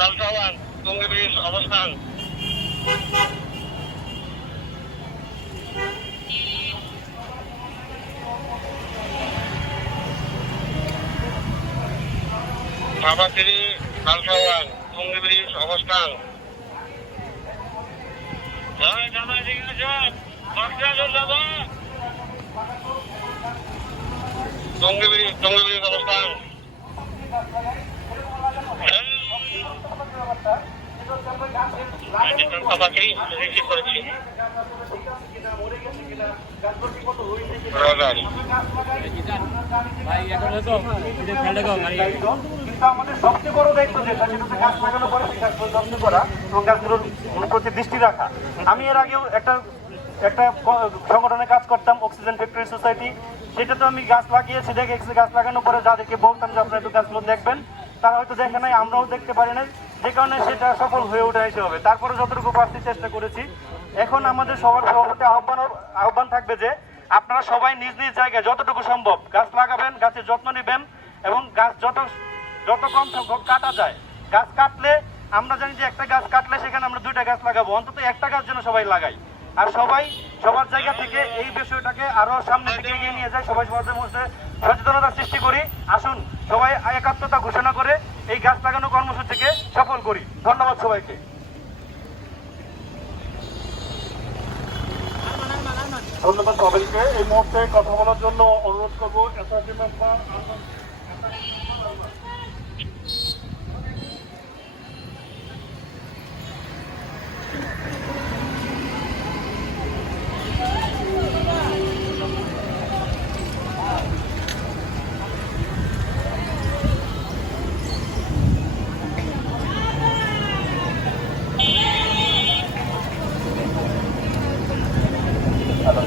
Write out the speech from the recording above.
লালসাওয়ান Tongi bridge অবস্থান। বাবাতিরি লালসাওয়ান Tongi bridge অবস্থান। Tongi bridge অবস্থান। রিসিভ করেছি। আমাদের সবচেয়ে বড় দায়িত্ব যেটা সেটা হচ্ছে গাছ লাগানো পরে সেই গাছগুলো যত্ন করা এবং গাছগুলোর প্রতি দৃষ্টি রাখা। আমি এর আগেও একটা সংগঠনে কাজ করতাম, অক্সিজেন ফ্যাক্টরি সোসাইটি। সেটাতে আমি গাছ লাগিয়েছি, দেখেছি গাছ লাগানোর পরে যাদেরকে বলতাম যে আপনারা একটু গাছগুলো দেখবেন, তারা হয়তো দেখে নাই, আমরাও দেখতে পারি নাই, যে কারণে সেটা সফল হয়ে ওঠা এসে হবে। তারপরে যতটুকু পারছি চেষ্টা করেছি। এখন আমাদের সবার সভাপতি আহ্বান থাকবে যে আপনারা সবাই নিজ নিজ জায়গায় যতটুকু সম্ভব গাছ লাগাবেন, গাছের যত্ন নেবেন এবং গাছ যত কম সংখ্যক কাটা যায়। গাছ কাটলে আমরা জানি যে একটা গাছ কাটলে সেখানে আমরা 2টা গাছ লাগাবো, অন্তত একটা গাছ যেন সবাই লাগাই। আর সবাই সবার জায়গা থেকে এই বিষয়টাকে আরো সামনে থেকে এগিয়ে নিয়ে যায়, সবাই সবার মধ্যে সচেতনতা সৃষ্টি করি। আসুন সবাই একাত্মতা ঘোষণা করে এই গাছ লাগানো কর্মসূচিকে সফল করি। ধন্যবাদ সবাইকে। ধন্যবাদ সবাইকে। এই মুহূর্তে কথা বলার জন্য অনুরোধ করবো এসআরটি মেম্বার হ্যালো।